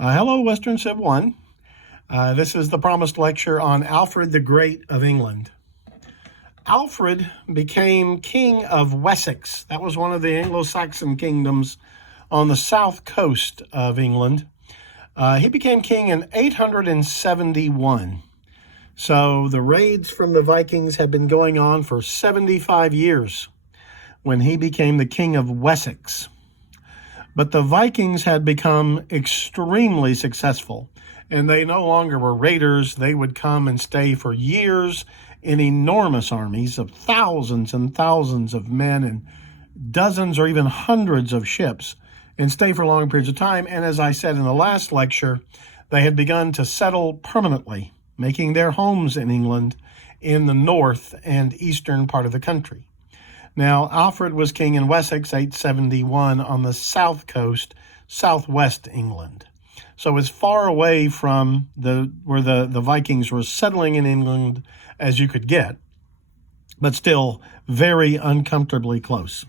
Hello, Western Civ 1. This is the promised lecture on Alfred the Great of England. Alfred became king of Wessex. That was one of the Anglo-Saxon kingdoms on the south coast of England. He became king in 871. So the raids from the Vikings had been going on for 75 years when he became the king of Wessex. But the Vikings had become extremely successful, and they no longer were raiders. They would come and stay for years in enormous armies of thousands and thousands of men and dozens or even hundreds of ships and stay for long periods of time. And as I said in the last lecture, they had begun to settle permanently, making their homes in England in the north and eastern part of the country. Now, Alfred was king in Wessex, 871, on the south coast, southwest England. So as far away from where the Vikings were settling in England as you could get, but still very uncomfortably close.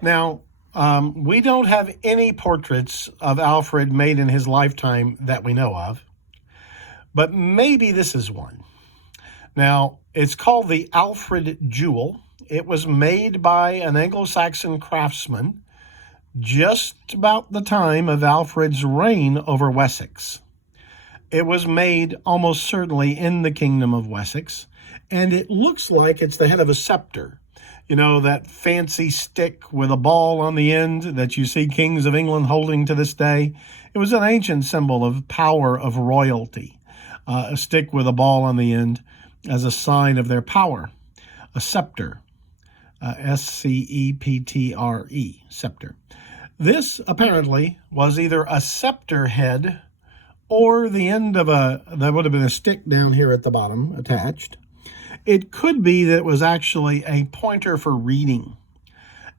Now, we don't have any portraits of Alfred made in his lifetime that we know of, but maybe this is one. Now, it's called the Alfred Jewel. It was made by an Anglo-Saxon craftsman just about the time of Alfred's reign over Wessex. It was made almost certainly in the kingdom of Wessex, and it looks like it's the head of a scepter. You know, that fancy stick with a ball on the end that you see kings of England holding to this day. It was an ancient symbol of power, of royalty. A stick with a ball on the end as a sign of their power. A scepter. S-C-E-P-T-R-E, scepter. This apparently was either a scepter head or the end of that would have been a stick down here at the bottom attached. It could be that it was actually a pointer for reading.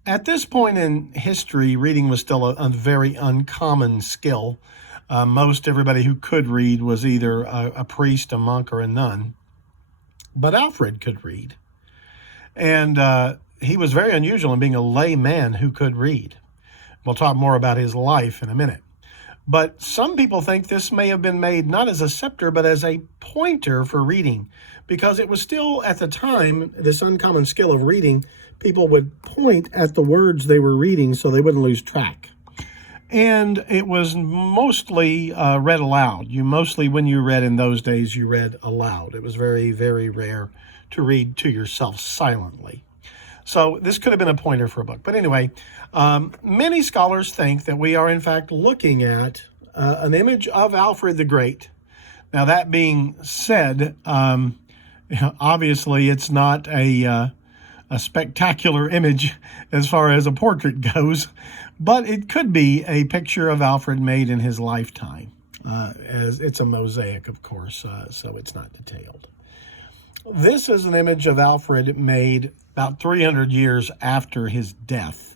At this point in history, reading was still a very uncommon skill. Most everybody who could read was either a priest, a monk, or a nun. But Alfred could read. And he was very unusual in being a layman who could read. We'll talk more about his life in a minute. But some people think this may have been made not as a scepter, but as a pointer for reading, because it was still, at the time, this uncommon skill of reading, people would point at the words they were reading so they wouldn't lose track. And it was mostly read aloud. When you read in those days, you read aloud. It was very, very rare to read to yourself silently. So this could have been a pointer for a book. But anyway, many scholars think that we are in fact looking at an image of Alfred the Great. Now that being said, obviously it's not a spectacular image as far as a portrait goes, but it could be a picture of Alfred made in his lifetime. As it's a mosaic, of course, so it's not detailed. This is an image of Alfred made about 300 years after his death.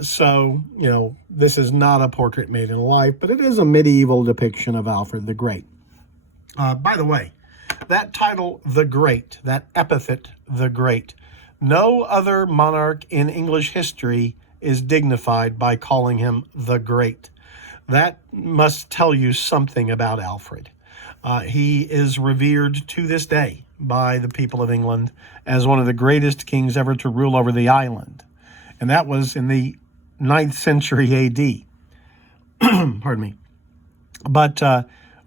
So, this is not a portrait made in life, but it is a medieval depiction of Alfred the Great. By the way, that title, The Great, that epithet, The Great, no other monarch in English history is dignified by calling him The Great. That must tell you something about Alfred. He is revered to this day by the people of England as one of the greatest kings ever to rule over the island. And that was in the 9th century A.D. Pardon me. But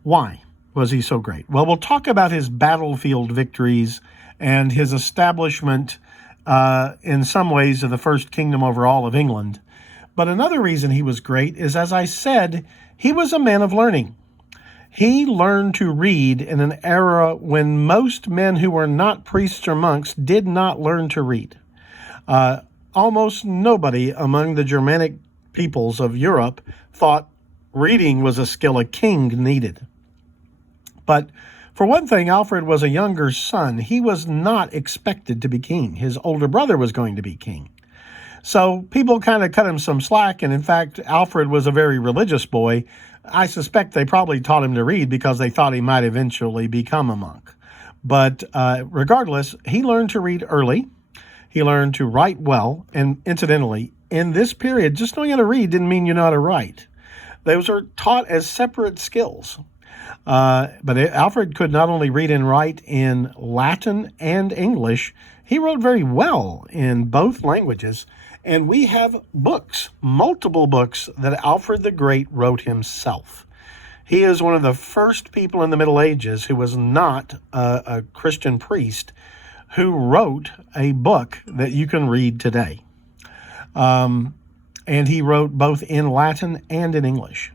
why was he so great? Well, we'll talk about his battlefield victories and his establishment in some ways of the first kingdom over all of England. But another reason he was great is, as I said, he was a man of learning. He learned to read in an era when most men who were not priests or monks did not learn to read. Almost nobody among the Germanic peoples of Europe thought reading was a skill a king needed. But for one thing, Alfred was a younger son. He was not expected to be king. His older brother was going to be king. So people kind of cut him some slack, and in fact, Alfred was a very religious boy. I suspect they probably taught him to read because they thought he might eventually become a monk. But regardless, he learned to read early. He learned to write well. And incidentally, in this period, just knowing how to read didn't mean you know how to write. Those were taught as separate skills. But Alfred could not only read and write in Latin and English, he wrote very well in both languages. And we have books, multiple books, that Alfred the Great wrote himself. He is one of the first people in the Middle Ages who was not a Christian priest who wrote a book that you can read today. And he wrote both in Latin and in English.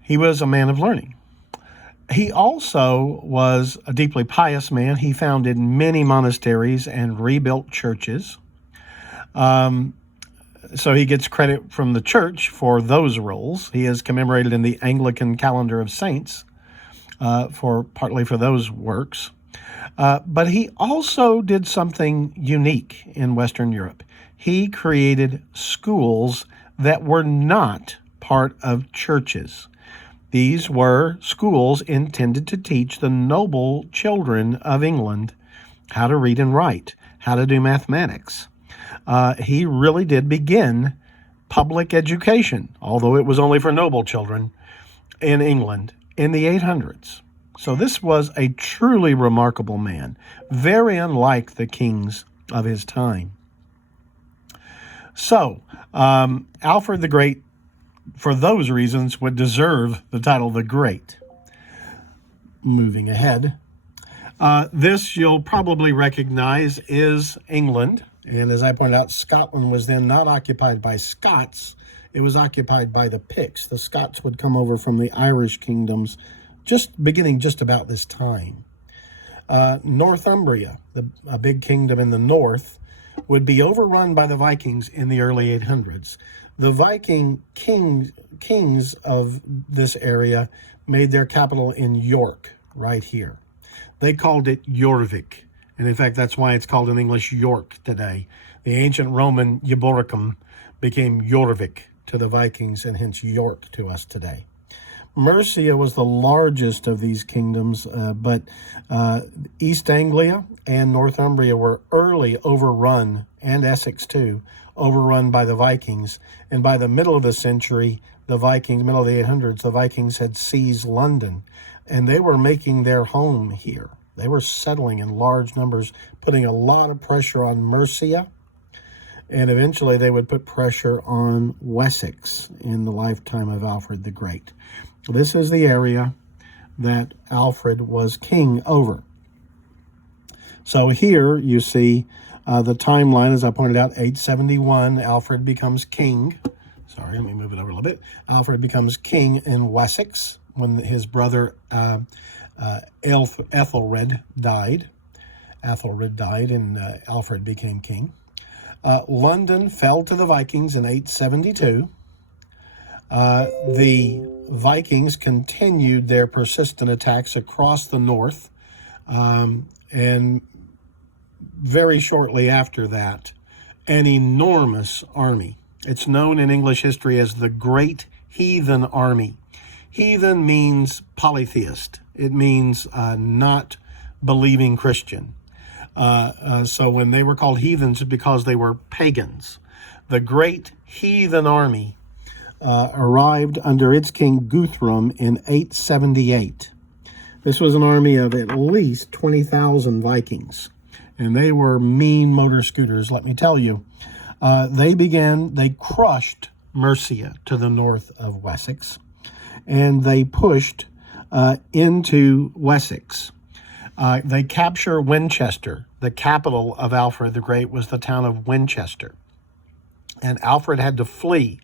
He was a man of learning. He also was a deeply pious man. He founded many monasteries and rebuilt churches. So he gets credit from the church for those roles. He is commemorated in the Anglican calendar of saints partly for those works. But he also did something unique in Western Europe. He created schools that were not part of churches. These were schools intended to teach the noble children of England how to read and write, how to do mathematics. He really did begin public education, although it was only for noble children, in England in the 800s. So this was a truly remarkable man, very unlike the kings of his time. So, Alfred the Great, for those reasons, would deserve the title the Great. Moving ahead. This you'll probably recognize is England. And as I pointed out, Scotland was then not occupied by Scots. It was occupied by the Picts. The Scots would come over from the Irish kingdoms beginning just about this time. Northumbria, a big kingdom in the north, would be overrun by the Vikings in the early 800s. The Viking kings of this area made their capital in York, right here. They called it Jorvik. And in fact, that's why it's called in English York today. The ancient Roman Eboracum became Jorvik to the Vikings and hence York to us today. Mercia was the largest of these kingdoms, but East Anglia and Northumbria were early overrun, and Essex too, overrun by the Vikings. And by the middle of the century, middle of the 800s, the Vikings had seized London, and they were making their home here. They were settling in large numbers, putting a lot of pressure on Mercia, and eventually they would put pressure on Wessex in the lifetime of Alfred the Great. This is the area that Alfred was king over. So here you see the timeline, as I pointed out, 871, Alfred becomes king. Sorry, let me move it over a little bit. Alfred becomes king in Wessex when his brother Ethelred died. Ethelred died and Alfred became king. London fell to the Vikings in 872. The Vikings continued their persistent attacks across the north, and very shortly after that, an enormous army. It's known in English history as the Great Heathen Army. Heathen means polytheist. It means not believing Christian. So when they were called heathens, it's because they were pagans. The Great Heathen Army arrived under its king Guthrum in 878. This was an army of at least 20,000 Vikings, and they were mean motor scooters, let me tell you. They crushed Mercia to the north of Wessex, and they pushed into Wessex. They capture Winchester. The capital of Alfred the Great was the town of Winchester, and Alfred had to flee.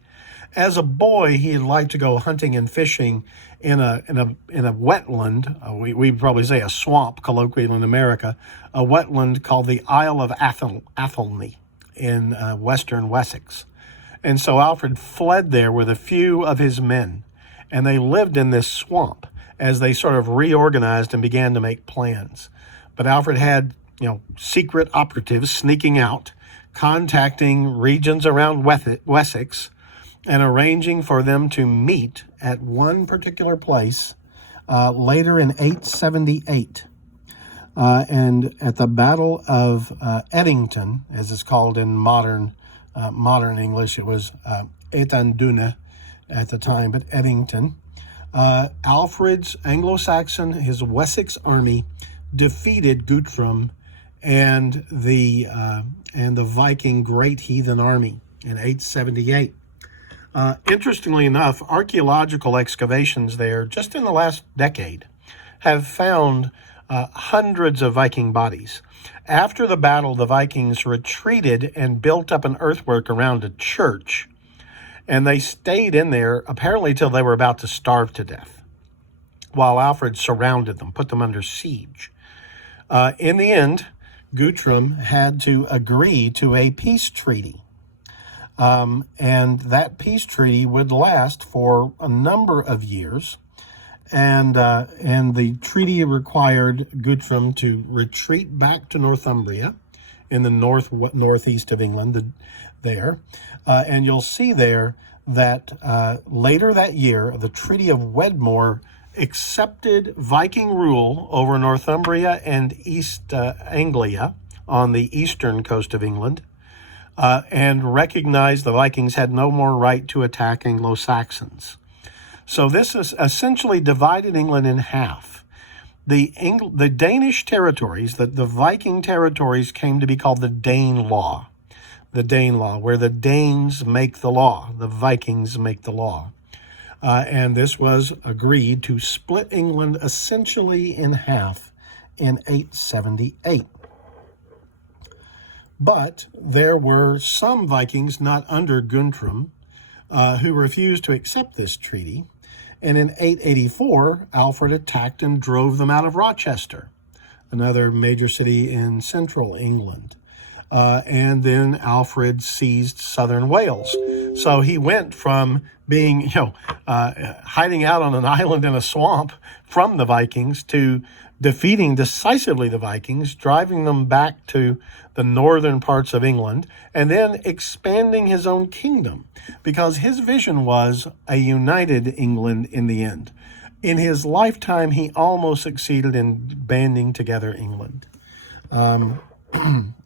As a boy, he liked to go hunting and fishing in a wetland. We'd probably say a swamp, colloquial in America, a wetland called the Isle of Athelney in western Wessex. And so Alfred fled there with a few of his men, and they lived in this swamp as they sort of reorganized and began to make plans. But Alfred had, secret operatives sneaking out, contacting regions around Wessex, and arranging for them to meet at one particular place later in 878. And at the Battle of Edington, as it's called in modern English, it was Etandune, at the time, but Edington. Alfred's Anglo-Saxon, his Wessex army, defeated Guthrum and the Viking Great Heathen army in 878. Interestingly enough, archaeological excavations there, just in the last decade, have found hundreds of Viking bodies. After the battle, the Vikings retreated and built up an earthwork around a church, and they stayed in there apparently till they were about to starve to death, while Alfred surrounded them, put them under siege. In the end, Guthrum had to agree to a peace treaty. And that peace treaty would last for a number of years. And the treaty required Guthrum to retreat back to Northumbria in the northeast of England there. And you'll see there that later that year, the Treaty of Wedmore accepted Viking rule over Northumbria and East Anglia on the eastern coast of England, and recognized the Vikings had no more right to attack Anglo-Saxons. So this is essentially divided England in half. The Danish territories, the Viking territories, came to be called the Danelaw. The Danelaw, where the Danes make the law, the Vikings make the law. And this was agreed to split England essentially in half in 878. But there were some Vikings not under Guthrum who refused to accept this treaty. And in 884, Alfred attacked and drove them out of Rochester, another major city in central England. And then Alfred seized southern Wales. So he went from being, hiding out on an island in a swamp from the Vikings to defeating decisively the Vikings, driving them back to the northern parts of England, and then expanding his own kingdom, because his vision was a united England in the end. In his lifetime, he almost succeeded in banding together England.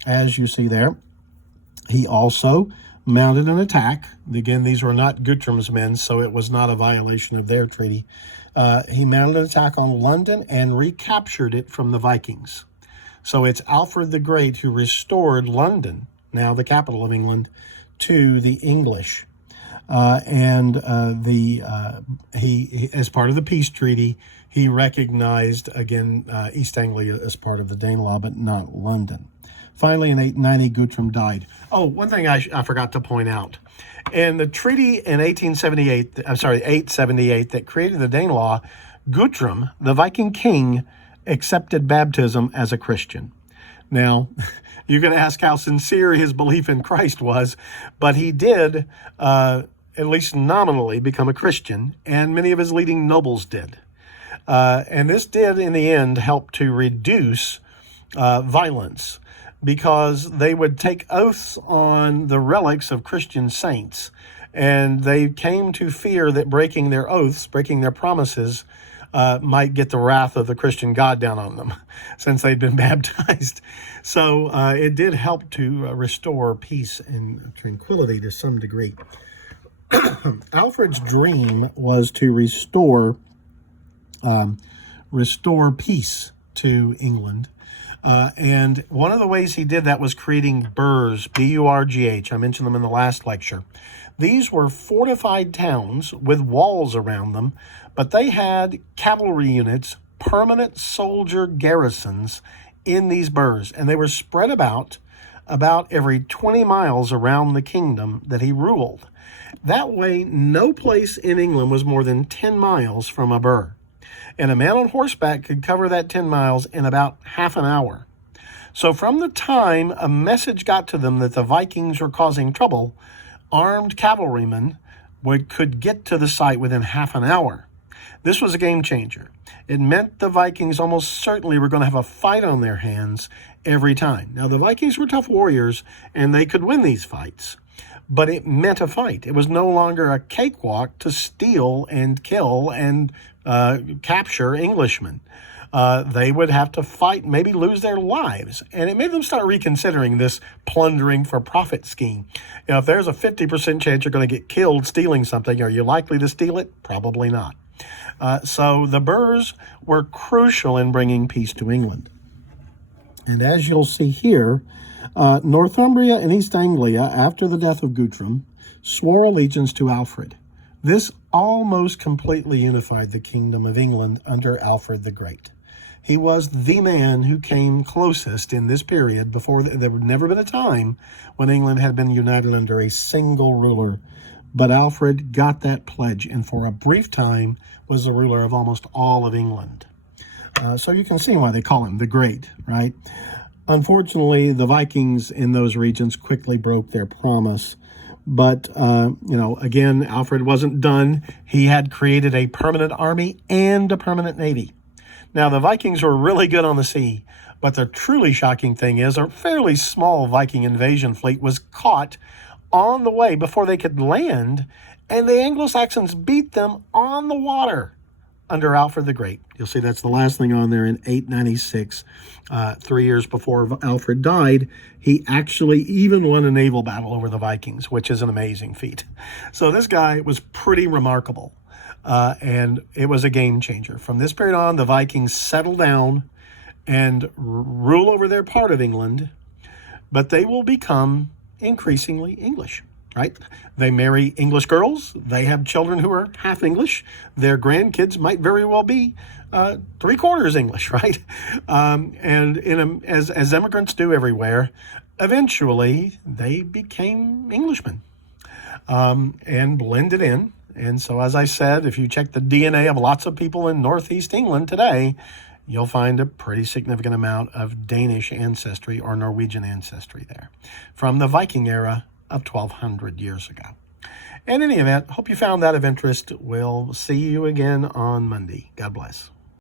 As you see there, he also mounted an attack. Again, these were not Guthrum's men, so it was not a violation of their treaty. He mounted an attack on London and recaptured it from the Vikings. So it's Alfred the Great who restored London, now the capital of England, to the English. He, as part of the peace treaty, he recognized, again, East Anglia as part of the Danelaw, but not London. Finally, in 890, Guthrum died. Oh, one thing I forgot to point out. In the treaty in 878 that created the Danelaw, Guthrum, the Viking king, accepted baptism as a Christian. Now, you can ask how sincere his belief in Christ was, but he did, at least nominally, become a Christian, and many of his leading nobles did. And this did, in the end, help to reduce violence, because they would take oaths on the relics of Christian saints, and they came to fear that breaking their oaths, breaking their promises, might get the wrath of the Christian God down on them, since they'd been baptized. So it did help to restore peace and tranquility to some degree. Alfred's dream was to restore peace to England. And one of the ways he did that was creating burghs, B-U-R-G-H. I mentioned them in the last lecture. These were fortified towns with walls around them, but they had cavalry units, permanent soldier garrisons in these burghs, and they were spread about every 20 miles around the kingdom that he ruled. That way, no place in England was more than 10 miles from a burgh. And a man on horseback could cover that 10 miles in about half an hour. So from the time a message got to them that the Vikings were causing trouble, armed cavalrymen could get to the site within half an hour. This was a game changer. It meant the Vikings almost certainly were going to have a fight on their hands every time. Now, the Vikings were tough warriors, and they could win these fights. But it meant a fight. It was no longer a cakewalk to steal and kill and capture Englishmen. they would have to fight, maybe lose their lives. And it made them start reconsidering this plundering for profit scheme. You know, if there's a 50% chance you're going to get killed stealing something, are you likely to steal it? Probably not. So the Boers were crucial in bringing peace to England. And as you'll see here, Northumbria and East Anglia, after the death of Guthrum, swore allegiance to Alfred. This almost completely unified the Kingdom of England under Alfred the Great. He was the man who came closest in this period. Before there had never been a time when England had been united under a single ruler. But Alfred got that pledge, and for a brief time was the ruler of almost all of England. So you can see why they call him the Great, right? Unfortunately, the Vikings in those regions quickly broke their promise. But, again, Alfred wasn't done. He had created a permanent army and a permanent navy. Now, the Vikings were really good on the sea, but the truly shocking thing is a fairly small Viking invasion fleet was caught on the way before they could land, and the Anglo-Saxons beat them on the water under Alfred the Great. You'll see that's the last thing on there in 896, 3 years before Alfred died. He actually even won a naval battle over the Vikings, which is an amazing feat. So this guy was pretty remarkable, and it was a game changer. From this period on, the Vikings settle down and rule over their part of England, but they will become increasingly English. Right? They marry English girls. They have children who are half English. Their grandkids might very well be 3/4 English, right? As immigrants do everywhere, eventually they became Englishmen and blended in. And so, as I said, if you check the DNA of lots of people in Northeast England today, you'll find a pretty significant amount of Danish ancestry or Norwegian ancestry there from the Viking era of 1,200 years ago. In any event, hope you found that of interest. We'll see you again on Monday. God bless.